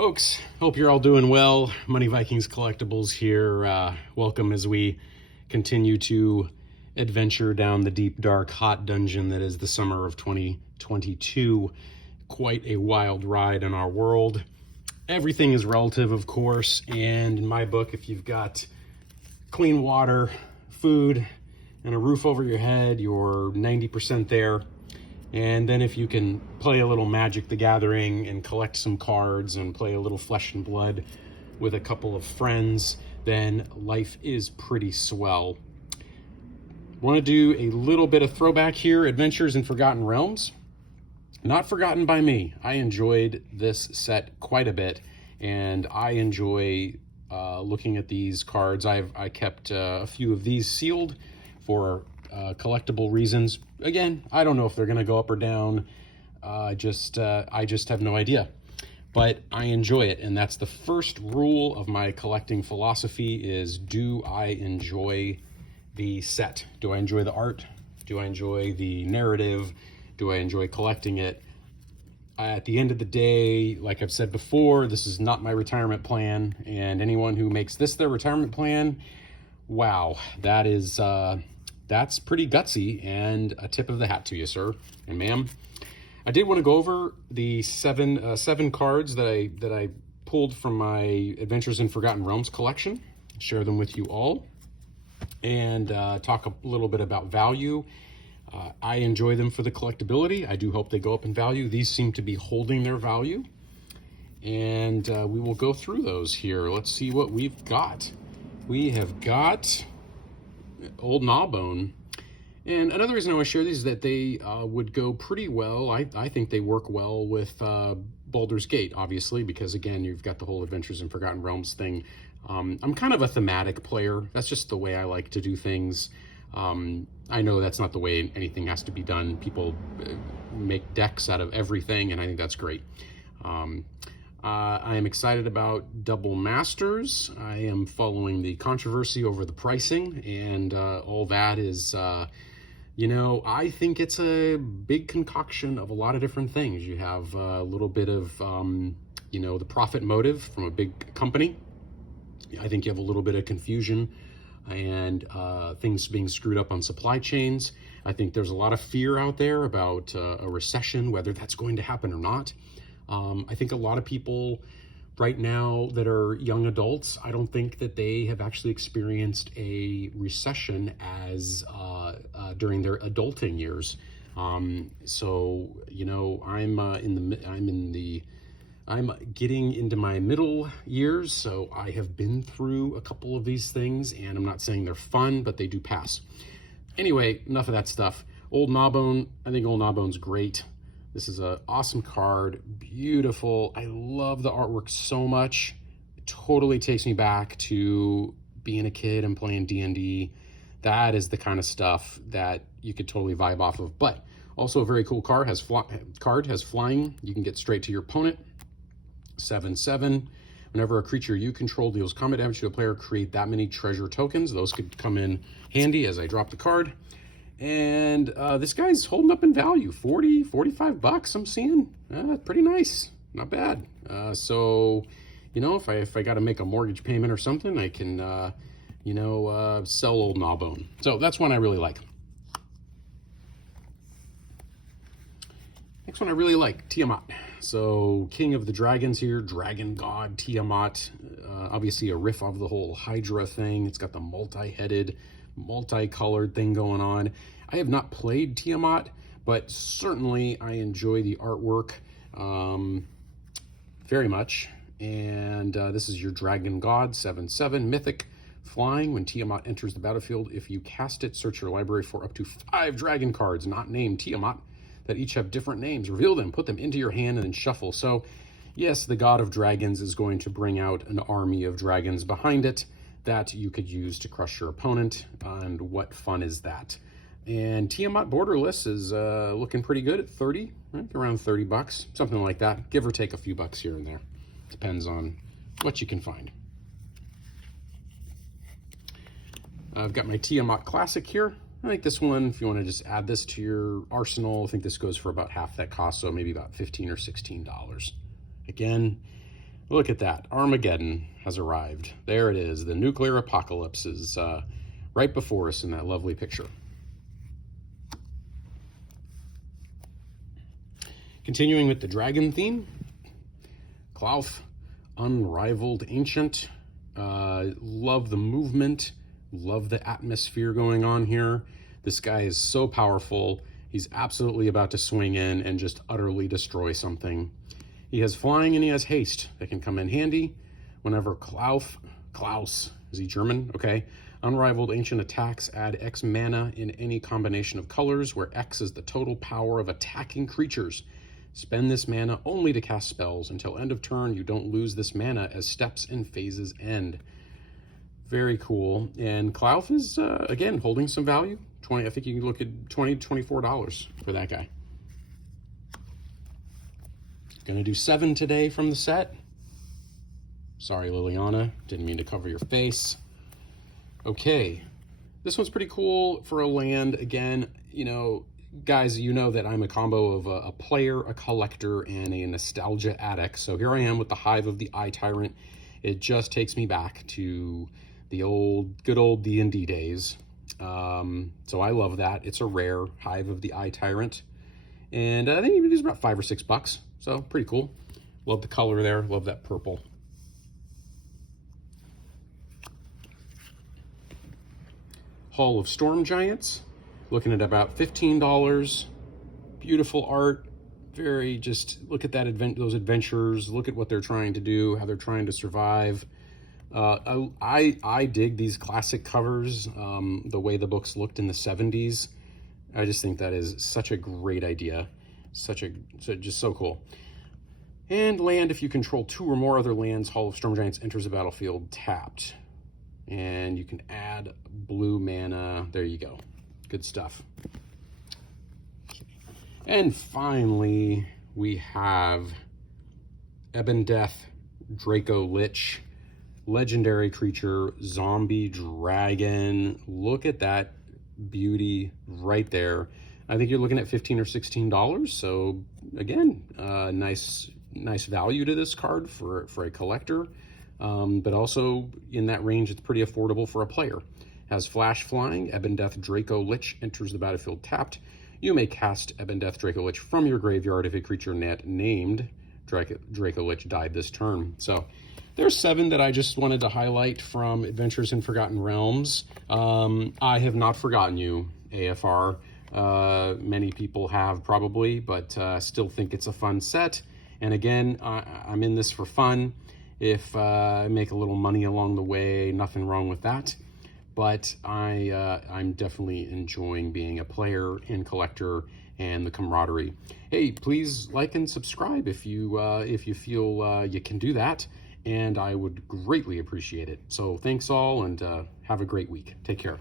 Folks, hope you're all doing well. Money Vikings Collectibles here. Welcome as we continue to adventure down the deep, dark, hot dungeon that is the summer of 2022. Quite a wild ride in our world. Everything is relative, of course, and in my book, if you've got clean water, food, and a roof over your head, you're 90% there. And then if you can play a little Magic the Gathering and collect some cards and play a little Flesh and Blood with a couple of friends, then life is pretty swell. Want to do a little bit of throwback here, Adventures in Forgotten Realms. Not forgotten by me. I enjoyed this set quite a bit, and I enjoy looking at these cards. I kept a few of these sealed for collectible reasons. Again, I don't know if they're going to go up or down. I just have no idea. But I enjoy it, and that's the first rule of my collecting philosophy is, do I enjoy the set? Do I enjoy the art? Do I enjoy the narrative? Do I enjoy collecting it? At the end of the day, like I've said before, this is not my retirement plan, and anyone who makes this their retirement plan, wow, that's pretty gutsy, and a tip of the hat to you, sir and ma'am. I did want to go over the seven cards that I pulled from my Adventures in Forgotten Realms collection, share them with you all, and talk a little bit about value. I enjoy them for the collectability. I do hope they go up in value. These seem to be holding their value, and we will go through those here. Let's see what we've got. We have got Old Gnawbone. And another reason I want to share these is that they would go pretty well. I think they work well with Baldur's Gate, obviously, because again, you've got the whole Adventures in Forgotten Realms thing. I'm kind of a thematic player. That's just the way I like to do things. I know that's not the way anything has to be done. People make decks out of everything, and I think that's great. I am excited about Double Masters. I am following the controversy over the pricing, and all that is, I think it's a big concoction of a lot of different things. You have a little bit of, the profit motive from a big company. I think you have a little bit of confusion and things being screwed up on supply chains. I think there's a lot of fear out there about a recession, whether that's going to happen or not. I think a lot of people right now that are young adults, I don't think that they have actually experienced a recession as during their adulting years. I'm getting into my middle years, so I have been through a couple of these things, and I'm not saying they're fun, but they do pass. Anyway, enough of that stuff. Old Gnawbone, I think Old Gnawbone's great. This is an awesome card, beautiful. I love the artwork so much. It totally takes me back to being a kid and playing D&D. That is the kind of stuff that you could totally vibe off of. But also a very cool card, has flying. You can get straight to your opponent. 7/7. Whenever a creature you control deals combat damage to a player, create that many treasure tokens. Those could come in handy as I drop the card. And this guy's holding up in value, 40, 45 bucks I'm seeing. Pretty nice, not bad. So, if I got to make a mortgage payment or something, I can, sell Old Gnawbone. So that's one I really like. Next one I really like, Tiamat. So King of the Dragons here, Dragon God Tiamat. Obviously a riff of the whole Hydra thing. It's got the multi-headed, multicolored thing going on. I have not played Tiamat, but certainly I enjoy the artwork very much. And this is your Dragon God, 7/7, mythic, flying. When Tiamat enters the battlefield, if you cast it, search your library for up to 5 dragon cards not named Tiamat that each have different names. Reveal them, put them into your hand, and then shuffle. So yes, the God of Dragons is going to bring out an army of dragons behind it that you could use to crush your opponent, and what fun is that? And Tiamat borderless is looking pretty good at 30, right? Around 30 bucks, something like that, give or take a few bucks here and there. Depends on what you can find. I've got my Tiamat Classic here. I think this one, if you want to just add this to your arsenal, I think this goes for about half that cost, so maybe about $15 or $16. Again, Look at that. Armageddon has arrived. There it is. The nuclear apocalypse is right before us in that lovely picture. Continuing with the dragon theme, Klauth, Unrivaled Ancient. Love the movement. Love the atmosphere going on here. This guy is so powerful. He's absolutely about to swing in and just utterly destroy something. He has flying and he has haste that can come in handy whenever Klaus, is he German? Okay. Unrivaled Ancient attacks add X mana in any combination of colors where X is the total power of attacking creatures. Spend this mana only to cast spells. Until end of turn, you don't lose this mana as steps and phases end. Very cool. And Klauth is, again, holding some value. I think you can look at $20 to $24 for that guy. Gonna do 7 today from the set. Sorry, Liliana, didn't mean to cover your face. Okay, this one's pretty cool for a land. Again, you know, guys, you know that I'm a combo of a player, a collector, and a nostalgia addict. So here I am with the Hive of the Eye Tyrant. It just takes me back to the good old D&D days. So I love that. It's a rare, Hive of the Eye Tyrant. And I think it is about $5 or $6. So pretty cool. Love the color there. Love that purple. Hall of Storm Giants. Looking at about $15. Beautiful art. Very just look at that those adventures. Look at what they're trying to do, how they're trying to survive. I dig these classic covers, the way the books looked in the 70s. I just think that is such a great idea. Just so cool. And land, if you control 2 or more other lands, Hall of Storm Giants enters the battlefield tapped. And you can add blue mana. There you go. Good stuff. And finally, we have Ebon Death Draco Lich. Legendary creature, zombie dragon. Look at that beauty right there. I think you're looking at $15 or $16. So again, nice value to this card for a collector. But also in that range, it's pretty affordable for a player. Has flash flying. Ebon Death Draco Lich enters the battlefield tapped. You may cast Ebon Death Draco Lich from your graveyard if a creature named Draco Lich died this turn. So there's 7 that I just wanted to highlight from Adventures in Forgotten Realms. I have not forgotten you, AFR. Many people have probably, but still think it's a fun set. And again, I'm in this for fun. If I make a little money along the way, nothing wrong with that. But I'm definitely enjoying being a player and collector and the camaraderie. Hey, please like and subscribe if you feel you can do that, and I would greatly appreciate it. So thanks all, and have a great week. Take care.